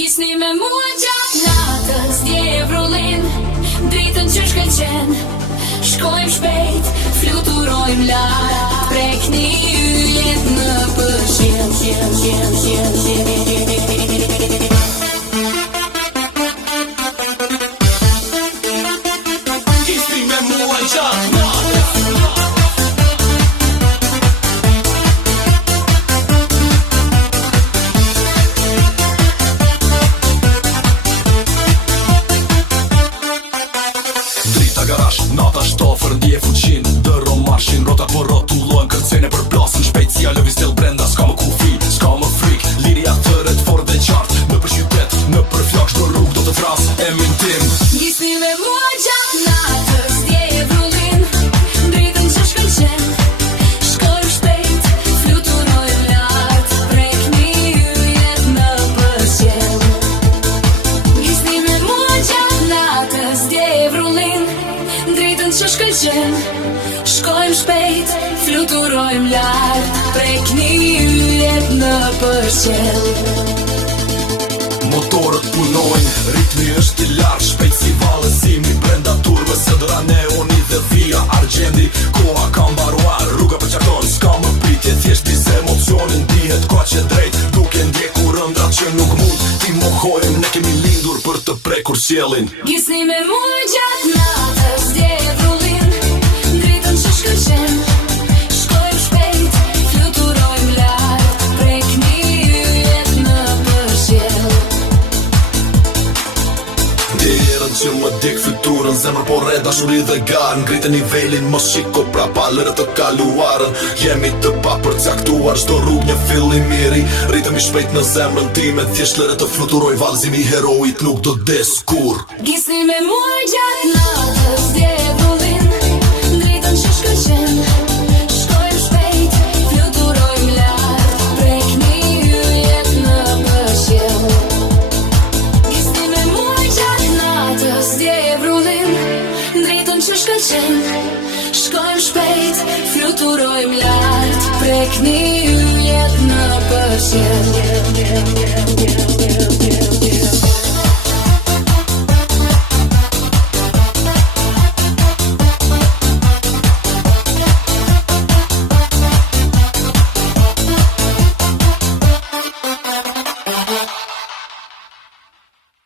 Kisni me mua gjatë natës, dje e vrullin, dritën që shkëlqen. Shkojmë shpejt, fluturojmë lartë, prekni yjet në përqiell. Kisni me mua gjatë natës. Drita garash, nata shtofer, ndje fuqin Dërro marshin, rota për rotullojmë kërcene për plasën shpejtësia lëviz del brenda, s'ka më kufi, s'ka më frik Liria tëret for dhe qartë, në për qytet, në për flak shdo rrug do të tras, emin tim Kisni me mua gjatë natës, dje e vrullin, dritën që shkëlqen. Shkojmë shpejt, fluturojmë lartë, prekni yjet në përqiell. Kisni me mua gjatë natës, dje e vrullin, dritën që shkëlqen. Shkojmë shpejt, fluturojmë lartë, prekni yjet në përqiell. Motorët punojnë, ritmi është i lartë Shpejt si valësimi, brenda turve sëndra neoni dhe via argjendi Koha ka mbaruar, rruga përqarton, s'ka më pritje Thjesht dis emocionin, dihet ka që drejt Duke ndjekur ëndra që nuk mund Ti mohojmë, ne kemi lindur për të prekur qiellin Kisni me mua gjatë natës, dje e vrullin, dritën që shkëlqen. Shkojmë shpejt, fluturojmë lartë, prekni yjet në përqiell. Derën që më dek fyturën, zemër po re dashuri dhe garë Ngritë nivelin, mos shiko prapa lërë të kaluarën Jemi të pa përcaktuar, çdo rrugë një fillim miri Rritëm i shpejt në zemrën time, thjesht lërë të fluturoj Valzimi heroit nuk do des kur Kisni me mua gjatë natës, dje e vrullin, dritën që shkëlqen. Shkojmë shpejt, fluturojmë lartë, prekni yjet në përqiell. Kisni me mua gjatë natës, dje e vrullin, dritën që shkëlqen. Shkojmë shpejt, fluturojmë lartë, prekni yjet në përqiell.